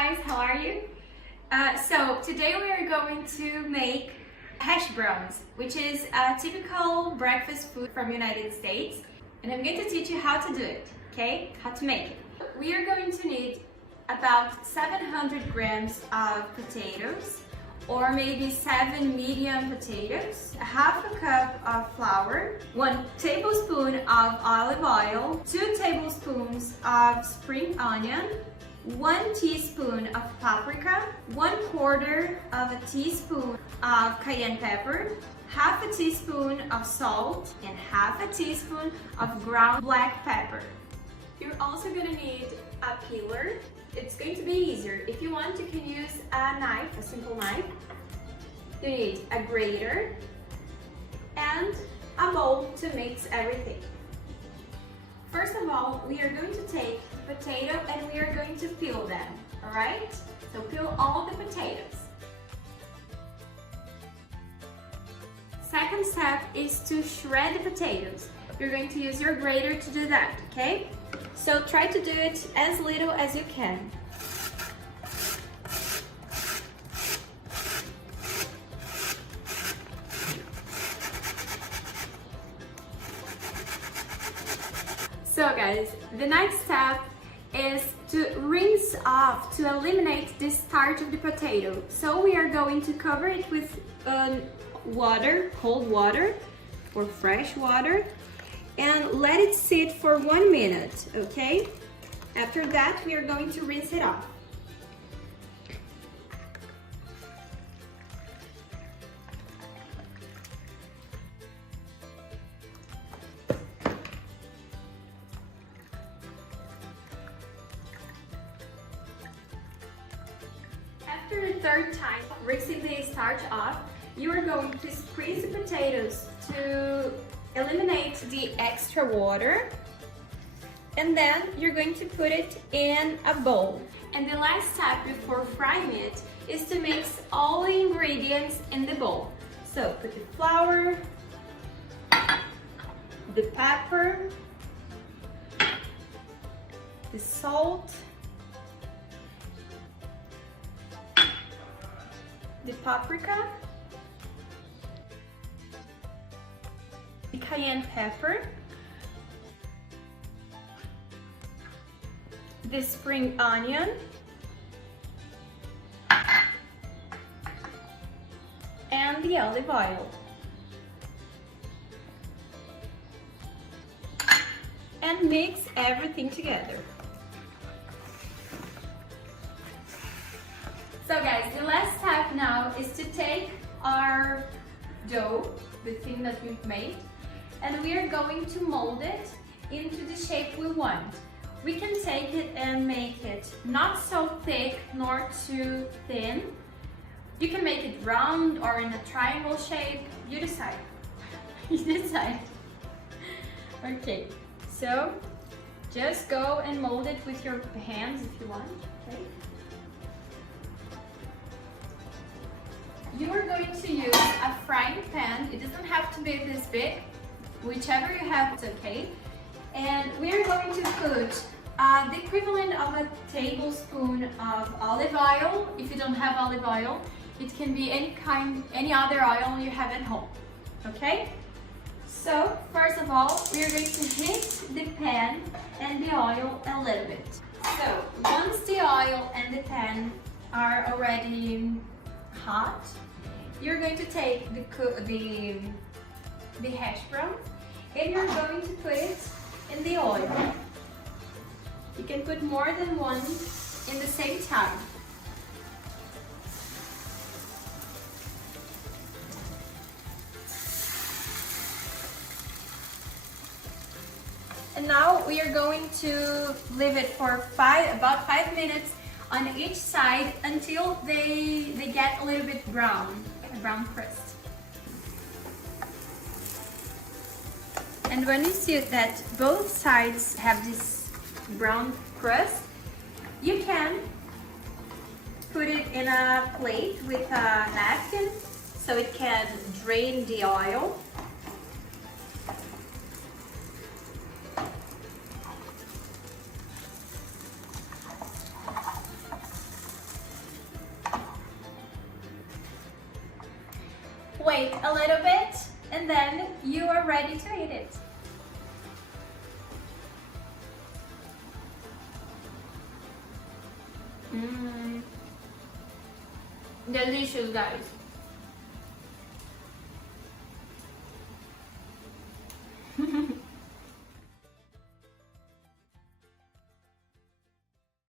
guys, how are you? So today we are going to make hash browns, which is a typical breakfast food from United States, and I'm going to teach you how to do it, okay? How to make it. We are going to need about 700 grams of potatoes, or maybe 7 medium potatoes, a half a cup of flour, 1 tablespoon of olive oil, 2 tablespoons of spring onion, 1 teaspoon of paprika, 1/4 of a teaspoon of cayenne pepper, half a teaspoon of salt, and half a teaspoon of ground black pepper. You're also gonna need a peeler. It's going to be easier. If you want, you can use a knife, a simple knife. You need a grater and a bowl to mix everything. First of all, we are going to take the potato and we are going to peel them, all right? So peel all the potatoes. Second step is to shred the potatoes. You're going to use your grater to do that, okay? So try to do it as little as you can. So guys, the next step is to rinse off to eliminate the starch of the potato. So we are going to cover it with water, cold water or fresh water, and let it sit for 1 minute, okay? After that, we are going to rinse it off. After the third time rinsing the starch off, you are going to squeeze the potatoes to eliminate the extra water, and then you're going to put it in a bowl. And the last step before frying it is to mix all the ingredients in the bowl. So put the flour, the pepper, the salt, the paprika, the cayenne pepper, the spring onion, and the olive oil. And mix everything together. So guys, the last step now is to take our dough, the thing that we've made, and we are going to mold it into the shape we want. We can take it and make it not so thick nor too thin. You can make it round or in a triangle shape. You decide. You decide. Okay, so just go and mold it with your hands if you want. Okay. You are going to use a frying pan. It doesn't have to be this big. Whichever you have, it's okay. And we are going to put the equivalent of a tablespoon of olive oil. If you don't have olive oil, it can be any other oil you have at home. Okay? So, first of all, we are going to heat the pan and the oil a little bit. So, once the oil and the pan are already hot, you're going to take the hash brown and you're going to put it in the oil. You can put more than one in the same time. And now we are going to leave it for about 5 minutes on each side until they get a little bit brown, a brown crust. And when you see that both sides have this brown crust, you can put it in a plate with a napkin so it can drain the oil. wait a little bit and then you are ready to eat it. Delicious, guys.